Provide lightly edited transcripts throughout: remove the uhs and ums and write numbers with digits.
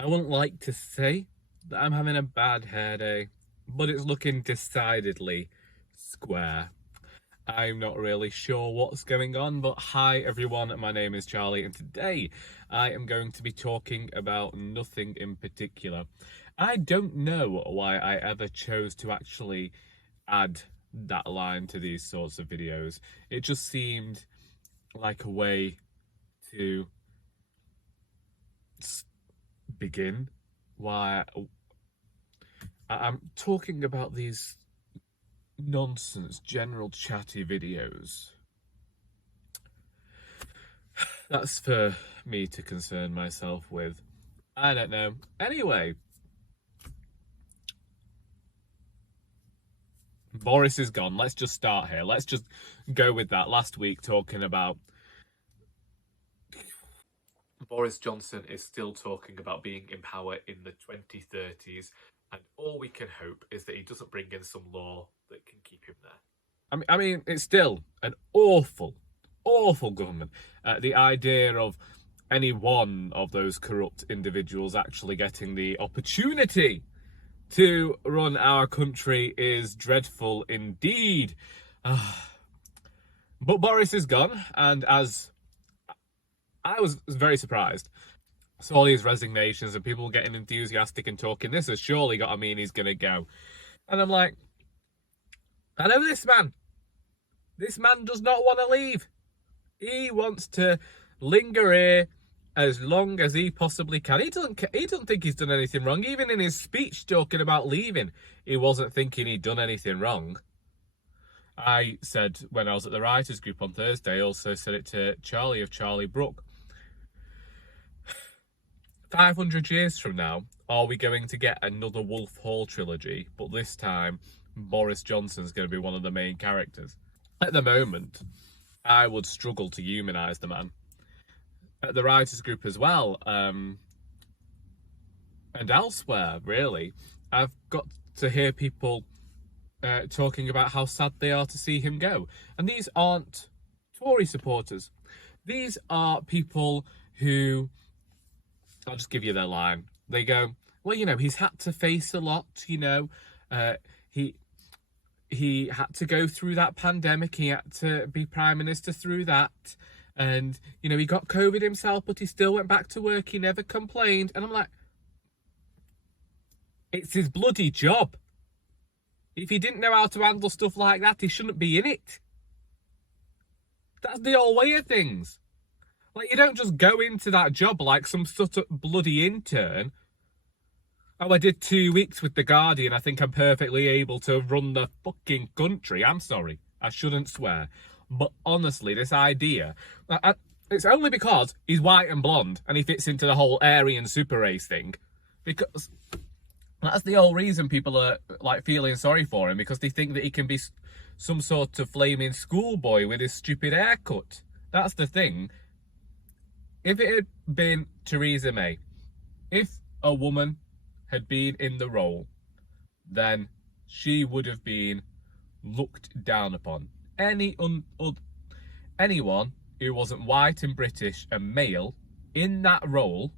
I wouldn't like to say that I'm having a bad hair day, but it's looking decidedly square. I'm not really sure what's going on, but hi everyone, my name is Charlie, and today I am going to be talking about nothing in particular. I don't know why I ever chose to actually add that line to these sorts of videos. It just seemed like a way to begin why I'm talking about these nonsense, general chatty videos. That's for me to concern myself with. I don't know. Anyway, Boris is gone. Let's just start here. Let's just go with that. Last week talking about Boris Johnson is still talking about being in power in the 2030s, and all we can hope is that he doesn't bring in some law that can keep him there. I mean, it's still an awful government. The idea of any one of those corrupt individuals actually getting the opportunity to run our country is dreadful indeed. But Boris is gone, and as I was very surprised. I saw these resignations and people getting enthusiastic and talking, this has surely got to mean he's going to go. And I'm like, I know this man. This man does not want to leave. He wants to linger here as long as he possibly can. He doesn't think he's done anything wrong. Even in his speech talking about leaving, he wasn't thinking he'd done anything wrong. I said when I was at the writers group on Thursday, I also said it to Charlie of Charlie Brook. 500 years from now, are we going to get another Wolf Hall trilogy? But this time, Boris Johnson's going to be one of the main characters. At the moment, I would struggle to humanise the man. At the writers group as well, and elsewhere, really, I've got to hear people talking about how sad they are to see him go. And these aren't Tory supporters. These are people who, I'll just give you their line. They go, well, you know, he's had to face a lot, you know. He had to go through that pandemic. He had to be Prime Minister through that. And, you know, he got COVID himself, but he still went back to work. He never complained. And I'm like, it's his bloody job. If he didn't know how to handle stuff like that, he shouldn't be in it. That's the old way of things. Like, you don't just go into that job like some sort of bloody intern. Oh, I did 2 weeks with The Guardian. I think I'm perfectly able to run the fucking country. I'm sorry. I shouldn't swear. But honestly, this idea, it's only because he's white and blonde and he fits into the whole Aryan super race thing. Because that's the whole reason people are like feeling sorry for him, because they think that he can be some sort of flaming schoolboy with his stupid haircut. That's the thing. If it had been Theresa May, if a woman had been in the role, then she would have been looked down upon. Anyone who wasn't white and British and male in that role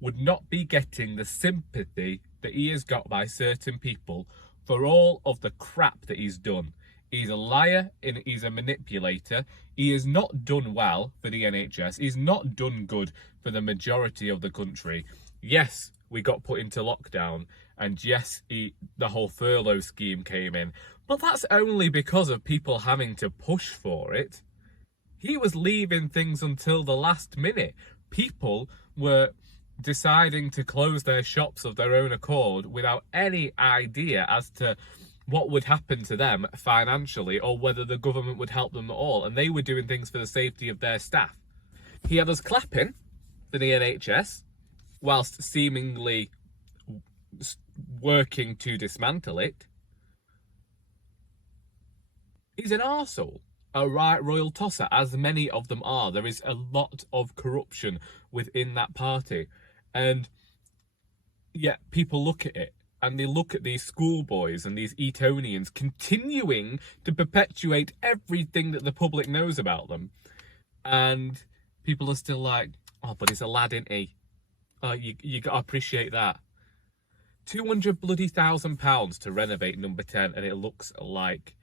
would not be getting the sympathy that he has got by certain people for all of the crap that he's done. He's a liar and he's a manipulator. He has not done well for the NHS. He's not done good for the majority of the country. Yes, we got put into lockdown, and yes, the whole furlough scheme came in. But that's only because of people having to push for it. He was leaving things until the last minute. People were deciding to close their shops of their own accord without any idea as to what would happen to them financially or whether the government would help them at all. And they were doing things for the safety of their staff. He had us clapping for the NHS whilst seemingly working to dismantle it. He's an arsehole, a right royal tosser, as many of them are. There is a lot of corruption within that party. And yet people look at it and they look at these schoolboys and these Etonians continuing to perpetuate everything that the public knows about them. And people are still like, oh, but he's a lad, isn't he? You got to appreciate that. £200,000 to renovate number 10, and it looks like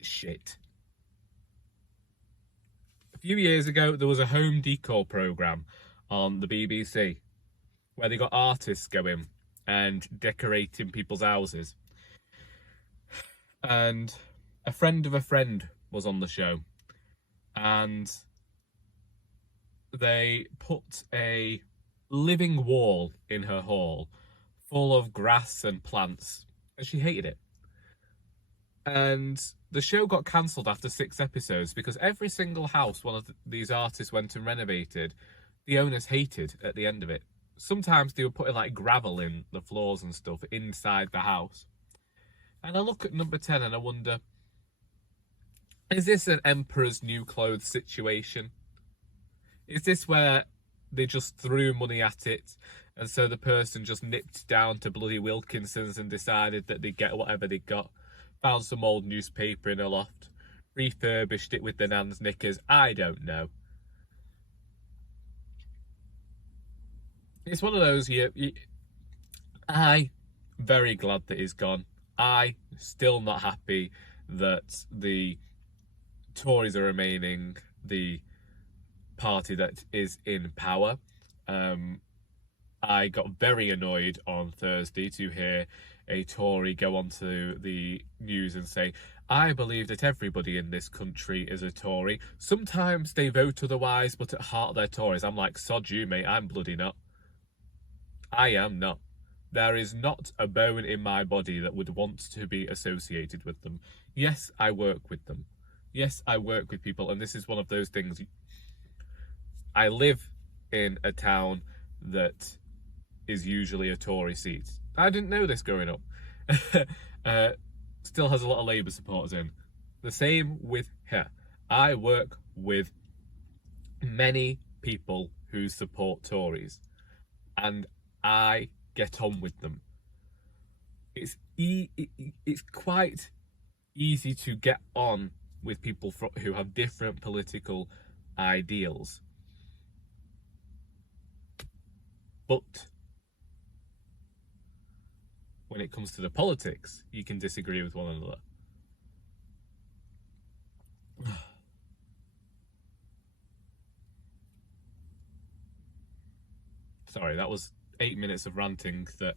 shit. A few years ago, there was a home decor programme on the BBC where they got artists going and decorating people's houses. And a friend of a friend was on the show, and they put a living wall in her hall full of grass and plants, and she hated it. And the show got cancelled after 6 episodes because every single house one of these artists went and renovated, the owners hated at the end of it. Sometimes they were putting like gravel in the floors and stuff inside the house. And I look at number 10 and I wonder, is this an Emperor's New Clothes situation? Is this where they just threw money at it, and so the person just nipped down to bloody Wilkinson's and decided that they'd get whatever they got, found some old newspaper in a loft, refurbished it with the nan's knickers? I don't know. It's one of those, I very glad that he's gone. I still not happy that the Tories are remaining the party that is in power. I got very annoyed on Thursday to hear a Tory go onto the news and say, I believe that everybody in this country is a Tory. Sometimes they vote otherwise, but at heart they're Tories. I'm like, sod you, mate, I'm bloody not. I am not. There is not a bone in my body that would want to be associated with them. Yes, I work with them. Yes, I work with people, and this is one of those things. I live in a town that is usually a Tory seat. I didn't know this growing up. Still has a lot of Labour supporters in. The same with here. I work with many people who support Tories, and I get on with them. It's quite easy to get on with people who have different political ideals. But when it comes to the politics, you can disagree with one another. Sorry, that was 8 minutes of ranting that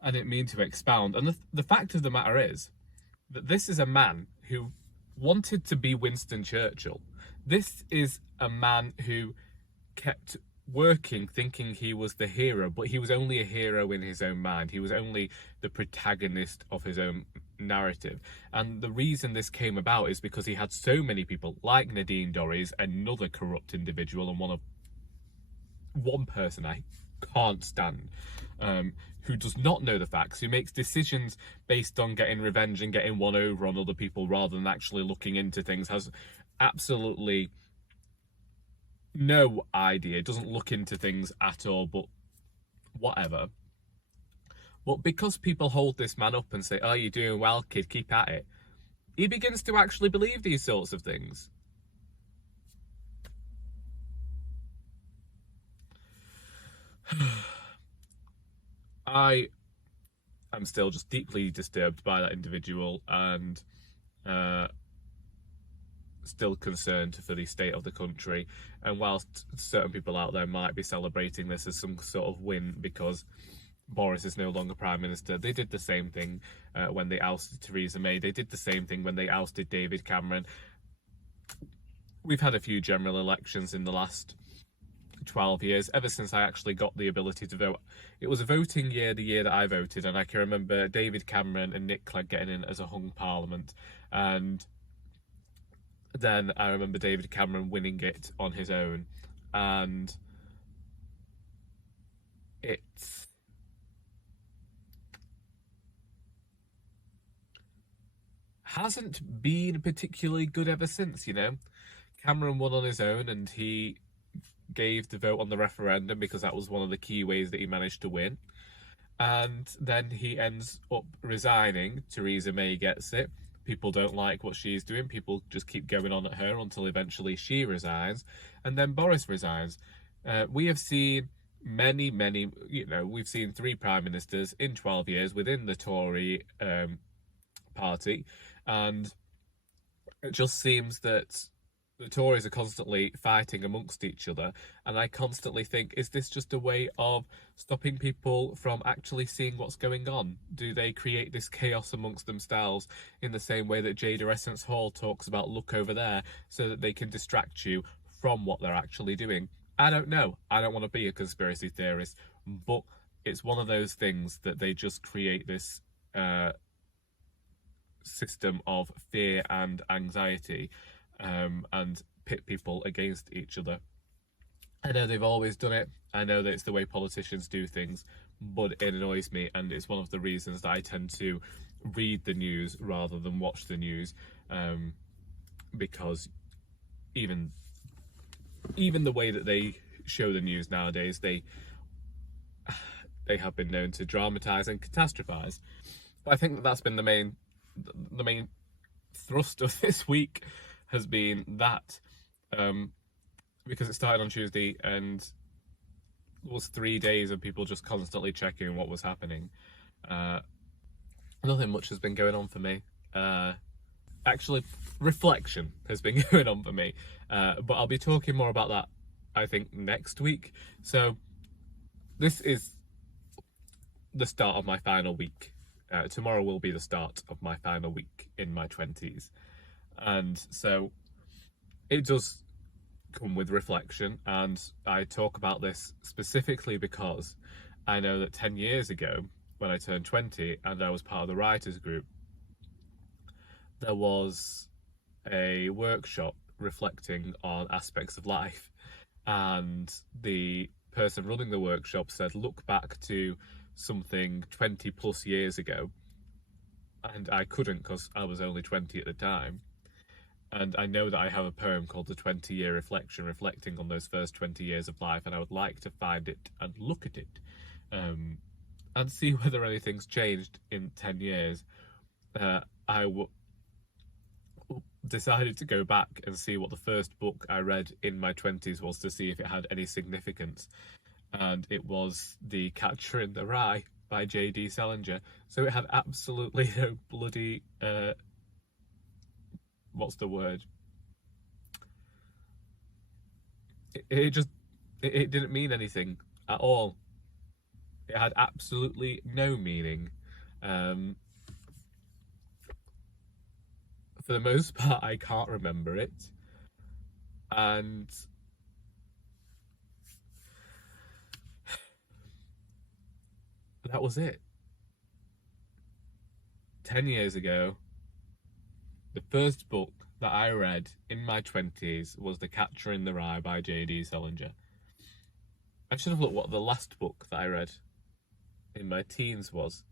I didn't mean to expound. And the fact of the matter is that this is a man who wanted to be Winston Churchill. This is a man who kept working thinking he was the hero, but he was only a hero in his own mind. He was only the protagonist of his own narrative. And the reason this came about is because he had so many people like Nadine Dorries, another corrupt individual, and one person I can't stand, who does not know the facts, who makes decisions based on getting revenge and getting one over on other people rather than actually looking into things, has absolutely no idea, doesn't look into things at all, but whatever. But because people hold this man up and say, oh, you're doing well, kid, keep at it, he begins to actually believe these sorts of things. I am still just deeply disturbed by that individual, and still concerned for the state of the country. And whilst certain people out there might be celebrating this as some sort of win because Boris is no longer Prime Minister, they did the same thing when they ousted Theresa May. They did the same thing when they ousted David Cameron. We've had a few general elections in the last 12 years, ever since I actually got the ability to vote. It was a voting year, the year that I voted, and I can remember David Cameron and Nick Clegg getting in as a hung parliament, and then I remember David Cameron winning it on his own, and it hasn't been particularly good ever since, you know. Cameron won on his own, and he gave the vote on the referendum because that was one of the key ways that he managed to win. And then he ends up resigning. Theresa May gets it. People don't like what she's doing. People just keep going on at her until eventually she resigns, and then Boris resigns. We have seen many, we've seen 3 prime ministers in 12 years within the Tory party, and it just seems that the Tories are constantly fighting amongst each other, and I constantly think, is this just a way of stopping people from actually seeing what's going on? Do they create this chaos amongst themselves in the same way that Jada Essence Hall talks about look over there, so that they can distract you from what they're actually doing? I don't know. I don't want to be a conspiracy theorist, but it's one of those things that they just create this system of fear and anxiety, and pit people against each other. I know they've always done it. I know that it's the way politicians do things, but it annoys me, and it's one of the reasons that I tend to read the news rather than watch the news, because even the way that they show the news nowadays, they have been known to dramatise and catastrophise. But I think that that's been the main thrust of this week, has been that, because it started on Tuesday and it was 3 days of people just constantly checking what was happening. Nothing much has been going on for me. Actually, reflection has been going on for me, but I'll be talking more about that, I think, next week. So this is the start of my final week. Tomorrow will be the start of my final week in my 20s. And so it does come with reflection, and I talk about this specifically because I know that 10 years ago, when I turned 20 and I was part of the writers group, there was a workshop reflecting on aspects of life, and the person running the workshop said, look back to something 20 plus years ago, and I couldn't because I was only 20 at the time. And I know that I have a poem called The 20-Year Reflection, reflecting on those first 20 years of life, and I would like to find it and look at it, and see whether anything's changed in 10 years. I decided to go back and see what the first book I read in my 20s was, to see if it had any significance. And it was The Catcher in the Rye by J.D. Salinger. So it had absolutely no bloody... what's the word? It didn't mean anything at all. It had absolutely no meaning. For the most part, I can't remember it. And that was it. 10 years ago, the first book that I read in my 20s was The Catcher in the Rye by J.D. Salinger. I should have looked what the last book that I read in my teens was,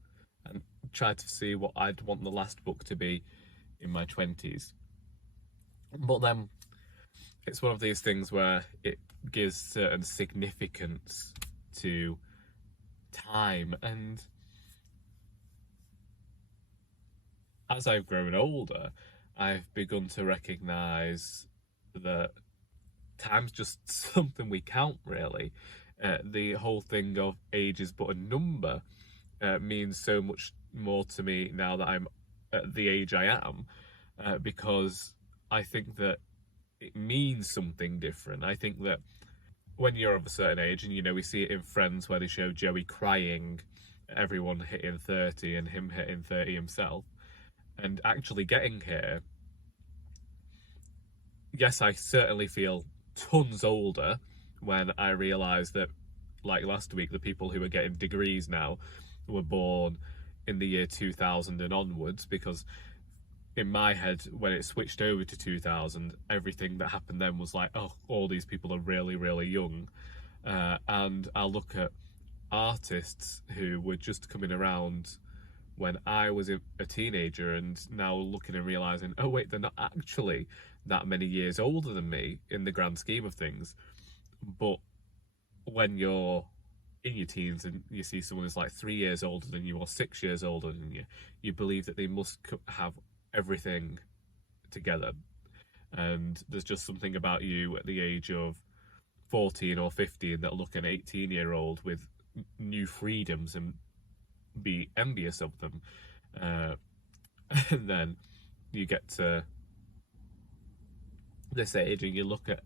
and tried to see what I'd want the last book to be in my 20s. But then it's one of these things where it gives certain significance to time, and as I've grown older, I've begun to recognise that time's just something we count, really. The whole thing of age is but a number means so much more to me now that I'm at the age I am, because I think that it means something different. I think that when you're of a certain age, and we see it in Friends where they show Joey crying, everyone hitting 30 and him hitting 30 himself, and actually getting here, yes, I certainly feel tons older when I realise that, like last week, the people who are getting degrees now were born in the year 2000 and onwards, because in my head, when it switched over to 2000, everything that happened then was like, oh, all these people are really, really young. And I'll look at artists who were just coming around when I was a teenager, and now looking and realising, oh wait, they're not actually that many years older than me in the grand scheme of things. But when you're in your teens and you see someone who's like 3 years older than you or 6 years older than you, you believe that they must have everything together. And there's just something about you at the age of 14 or 15 that look an 18-year-old with new freedoms and be envious of them. And then you get to this age and you look at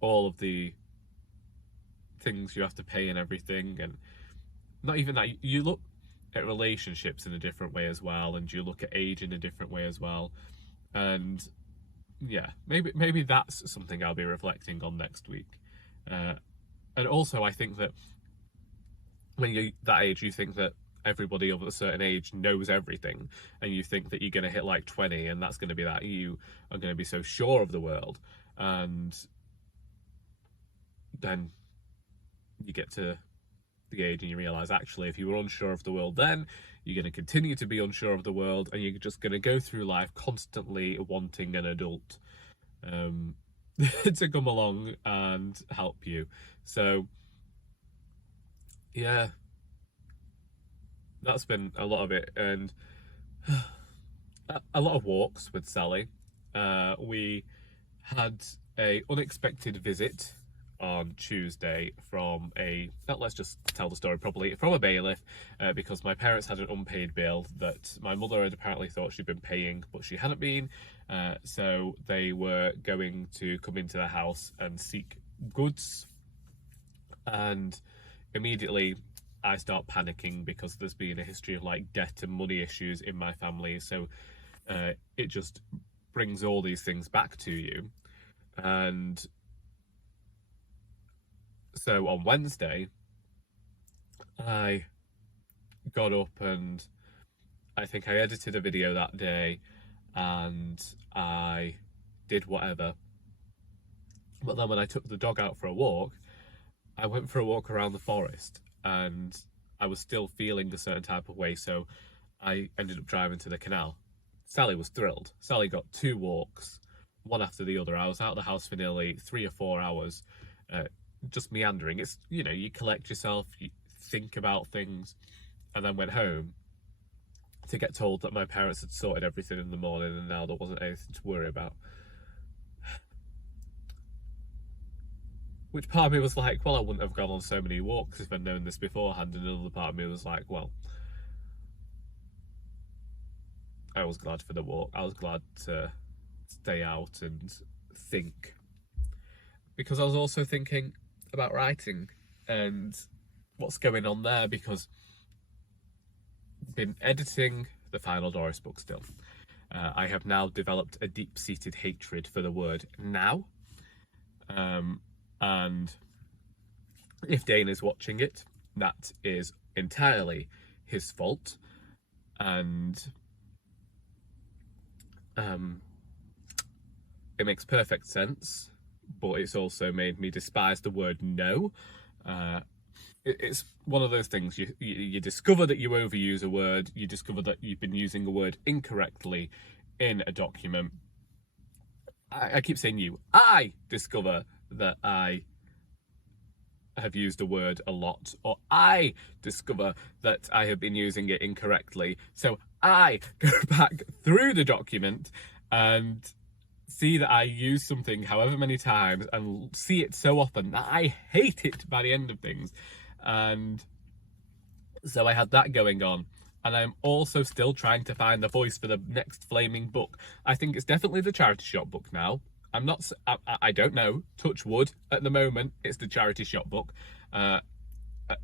all of the things you have to pay and everything, and not even that, you look at relationships in a different way as well, and you look at age in a different way as well. And yeah, maybe that's something I'll be reflecting on next week. And also, I think that when you're that age, you think that everybody of a certain age knows everything, and you think that you're going to hit like 20 and that's going to be that you are going to be so sure of the world. And then you get to the age and you realize, actually, if you were unsure of the world then, you're going to continue to be unsure of the world, and you're just going to go through life constantly wanting an adult to come along and help you. So yeah, that's been a lot of it. And a lot of walks with Sally. We had a unexpected visit on Tuesday from let's just tell the story properly, from a bailiff, because my parents had an unpaid bill that my mother had apparently thought she'd been paying, but she hadn't been. So they were going to come into the house and seek goods. And immediately I start panicking, because there's been a history of like debt and money issues in my family. So it just brings all these things back to you. And so on Wednesday, I got up and I think I edited a video that day and I did whatever. But then when I took the dog out for a walk, I went for a walk around the forest and I was still feeling a certain type of way, so I ended up driving to the canal. Sally was thrilled. Sally got 2 walks, one after the other. I was out of the house for nearly 3 or 4 hours, just meandering. It's, you know, you collect yourself, you think about things, and then went home to get told that my parents had sorted everything in the morning and now there wasn't anything to worry about. Which part of me was like, well, I wouldn't have gone on so many walks if I'd known this beforehand. And another part of me was like, well, I was glad for the walk. I was glad to stay out and think. Because I was also thinking about writing and what's going on there, because I've been editing the final Doris book still. I have now developed a deep-seated hatred for the word now. And if Dane is watching it, that is entirely his fault. And it makes perfect sense, but it's also made me despise the word no. It's one of those things, you discover that you overuse a word, you discover that you've been using a word incorrectly in a document. I keep saying you. I discover that I have used a word a lot, or I discover that I have been using it incorrectly. So I go back through the document and see that I use something however many times and see it so often that I hate it by the end of things. And so I had that going on. And I'm also still trying to find the voice for the next flaming book. I think it's definitely the charity shop book now. I don't know, touch wood, at the moment it's the charity shop book,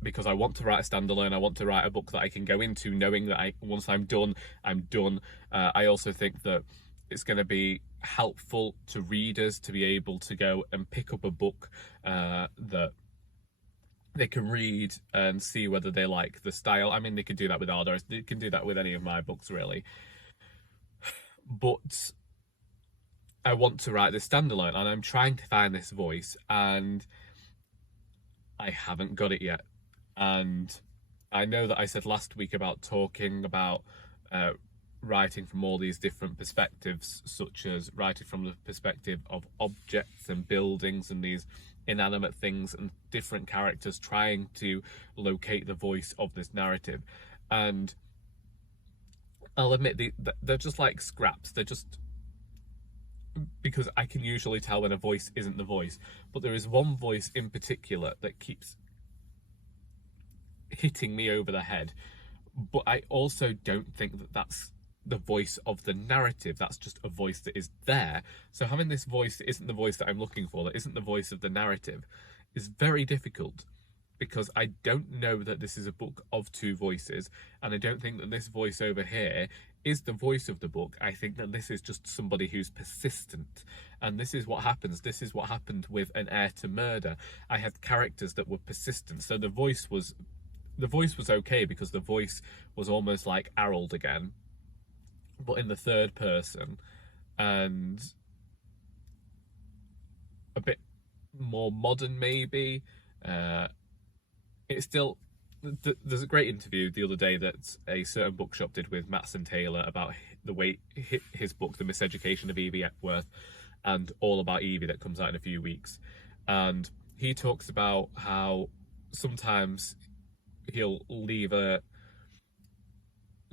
because I want to write a standalone. I want to write a book that I can go into knowing that once I'm done, I'm done. I also think that it's going to be helpful to readers to be able to go and pick up a book that they can read and see whether they like the style. I mean, they can do that with Our Doris, they can do that with any of my books really. But I want to write this standalone and I'm trying to find this voice and I haven't got it yet. And I know that I said last week about talking about writing from all these different perspectives, such as writing from the perspective of objects and buildings and these inanimate things and different characters, trying to locate the voice of this narrative. And I'll admit they're just like scraps. They're just because I can usually tell when a voice isn't the voice, but there is one voice in particular that keeps hitting me over the head. But I also don't think that that's the voice of the narrative. That's just a voice that is there. So having this voice that isn't the voice that I'm looking for, that isn't the voice of the narrative, is very difficult, because I don't know that this is a book of two voices, and I don't think that this voice over here is the voice of the book. I think that this is just somebody who's persistent, and this is what happens. This is what happened with An Heir to Murder. I had characters that were persistent, so the voice was okay, because the voice was almost like Harold again, but in the third person, and a bit more modern maybe. It's still, there's a great interview the other day that a certain bookshop did with Matson Taylor about the way his book, The Miseducation of Evie Epworth, and All About Evie, that comes out in a few weeks. And he talks about how sometimes he'll leave a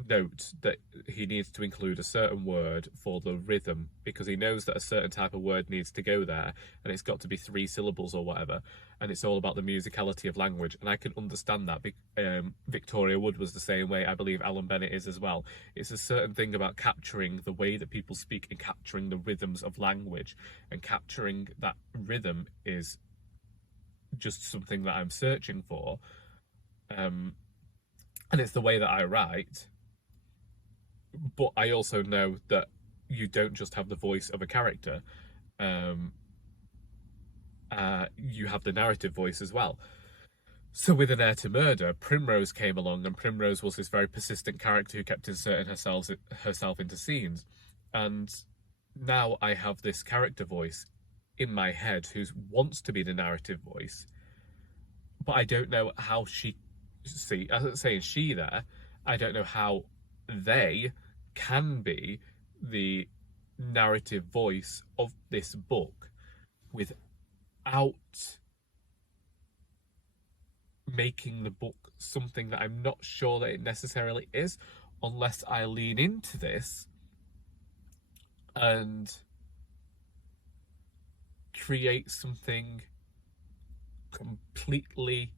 note that he needs to include a certain word for the rhythm, because he knows that a certain type of word needs to go there, and it's got to be 3 syllables or whatever, and it's all about the musicality of language. And I can understand that. Victoria Wood was the same way. I believe Alan Bennett is as well. It's a certain thing about capturing the way that people speak and capturing the rhythms of language, and capturing that rhythm is just something that I'm searching for. And it's the way that I write. But I also know that you don't just have the voice of a character. You have the narrative voice as well. So with An Heir to Murder, Primrose came along, and Primrose was this very persistent character who kept inserting herself into scenes. And now I have this character voice in my head who wants to be the narrative voice, but I don't know how as I'm saying she there, I don't know how they can be the narrative voice of this book without making the book something that I'm not sure that it necessarily is, unless I lean into this and create something completely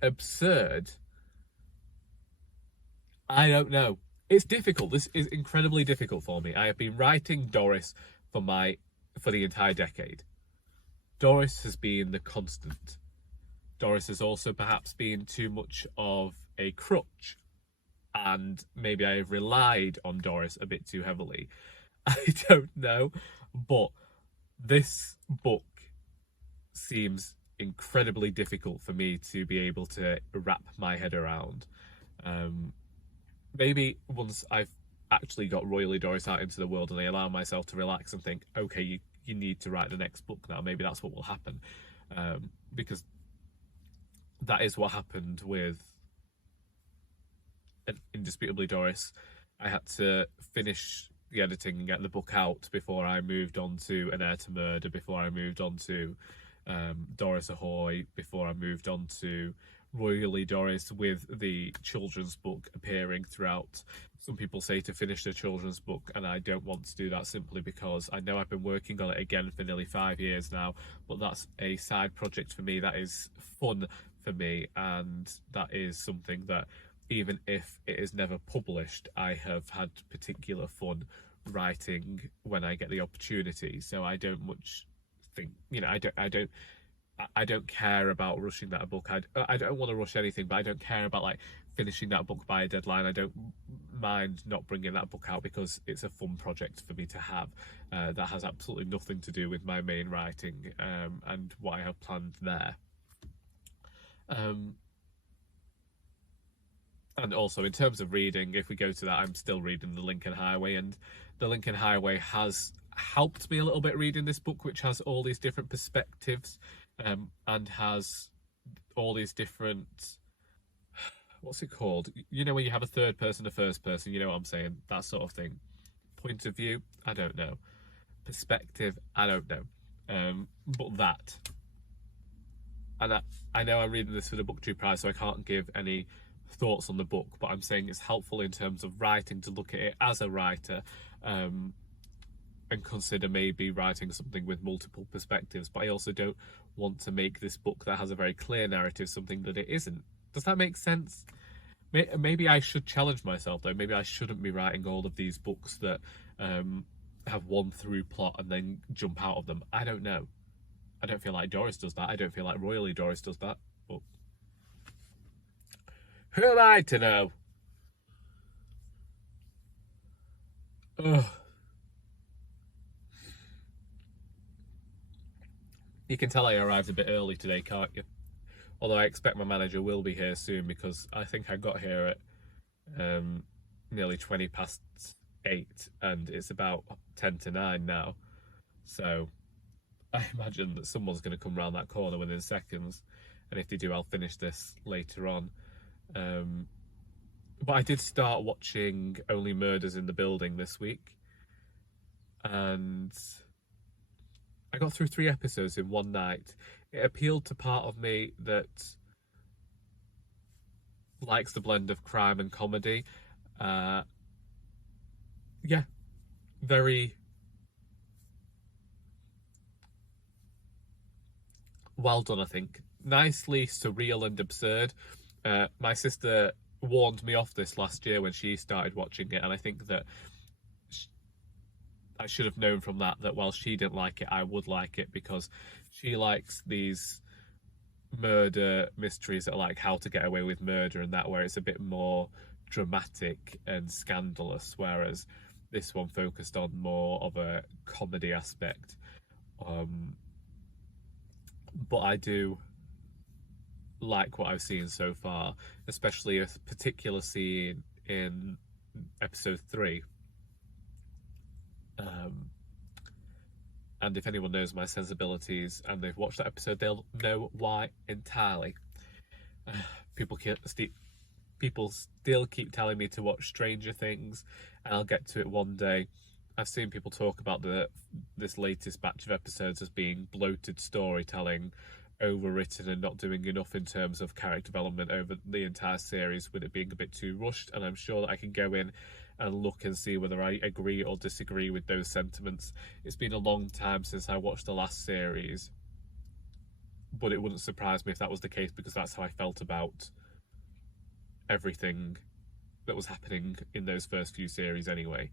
absurd. I don't know. It's difficult. This is incredibly difficult for me. I have been writing Doris for the entire decade. Doris has been the constant. Doris has also perhaps been too much of a crutch, and maybe I have relied on Doris a bit too heavily. I don't know, but this book seems incredibly difficult for me to be able to wrap my head around. Maybe once I've actually got Royally Doris out into the world and I allow myself to relax and think, okay, you need to write the next book now, maybe that's what will happen. Because that is what happened with Indisputably Doris. I had to finish the editing and get the book out before I moved on to An Heir to Murder, before I moved on to Doris Ahoy, before I moved on to Royally Doris, with the children's book appearing throughout. Some people say to finish the children's book, and I don't want to do that, simply because I know I've been working on it again for nearly 5 years now, but that's a side project for me. That is fun for me, and that is something that, even if it is never published, I have had particular fun writing when I get the opportunity. So I don't much think, I don't care about rushing that book. I don't want to rush anything, but I don't care about like finishing that book by a deadline. I don't mind not bringing that book out, because it's a fun project for me to have. That has absolutely nothing to do with my main writing and what I have planned there. And also, in terms of reading, if we go to that, I'm still reading The Lincoln Highway, and The Lincoln Highway has helped me a little bit reading this book, which has all these different perspectives and has all these different, what's it called? You know, when you have a third person, a first person, you know what I'm saying? That sort of thing. Point of view? I don't know. Perspective? I don't know. But that. And I know I'm reading this for the BookTube Prize, so I can't give any thoughts on the book, but I'm saying it's helpful in terms of writing to look at it as a writer, and consider maybe writing something with multiple perspectives. But I also don't want to make this book that has a very clear narrative something that it isn't. Does that make sense? Maybe I should challenge myself though. Maybe I shouldn't be writing all of these books that have one through plot and then jump out of them. I don't know. I don't feel like Doris does that. I don't feel like royally Doris does that. But who am I to know? Ugh. You can tell I arrived a bit early today, can't you? Although I expect my manager will be here soon, because I think I got here at nearly 20 past 8 and it's about 10 to 9 now. So I imagine that someone's going to come round that corner within seconds. And if they do, I'll finish this later on. But I did start watching Only Murders in the Building this week. And I got through 3 episodes in one night. It appealed to part of me that likes the blend of crime and comedy. Yeah, very well done, I think. Nicely surreal and absurd. My sister warned me off this last year when she started watching it, and I think that I should have known from that while she didn't like it, I would like it, because she likes these murder mysteries that are like How to Get Away with Murder and that, where it's a bit more dramatic and scandalous, whereas this one focused on more of a comedy aspect. But I do like what I've seen so far, especially a particular scene in episode 3. And if anyone knows my sensibilities and they've watched that episode, they'll know why entirely. People still keep telling me to watch Stranger Things, and I'll get to it one day. I've seen people talk about this latest batch of episodes as being bloated storytelling, overwritten, and not doing enough in terms of character development over the entire series, with it being a bit too rushed. And I'm sure that I can go in and look and see whether I agree or disagree with those sentiments. It's been a long time since I watched the last series, but it wouldn't surprise me if that was the case, because that's how I felt about everything that was happening in those first few series anyway.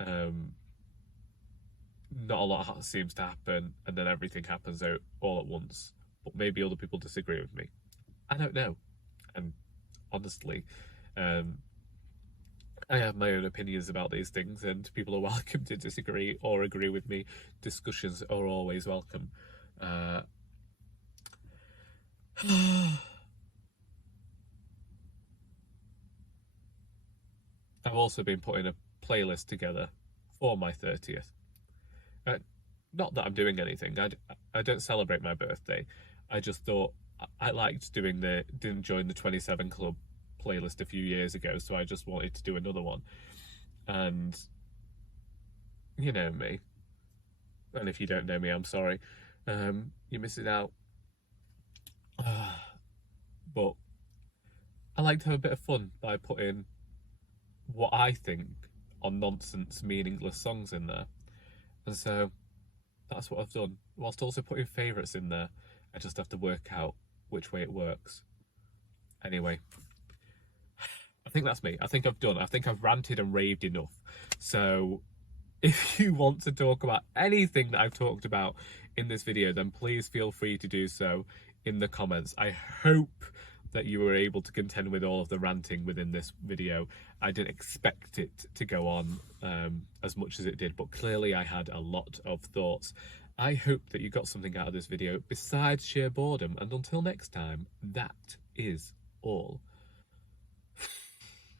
Not a lot seems to happen, and then everything happens out all at once. But maybe other people disagree with me. I don't know. And honestly, I have my own opinions about these things, and people are welcome to disagree or agree with me. Discussions are always welcome. I've also been putting a playlist together for my 30th. Not that I'm doing anything. I don't celebrate my birthday. I just thought I liked didn't join the 27 Club playlist a few years ago, so I just wanted to do another one. And you know me. And if you don't know me, I'm sorry. You're missing out. But I like to have a bit of fun by putting what I think are nonsense, meaningless songs in there. And so that's what I've done, whilst also putting favourites in there. I just have to work out which way it works. Anyway, I think that's me. I think I've done. I think I've ranted and raved enough. So if you want to talk about anything that I've talked about in this video, then please feel free to do so in the comments. I hope that you were able to contend with all of the ranting within this video. I didn't expect it to go on as much as it did, but clearly I had a lot of thoughts. I hope that you got something out of this video besides sheer boredom, and until next time, that is all.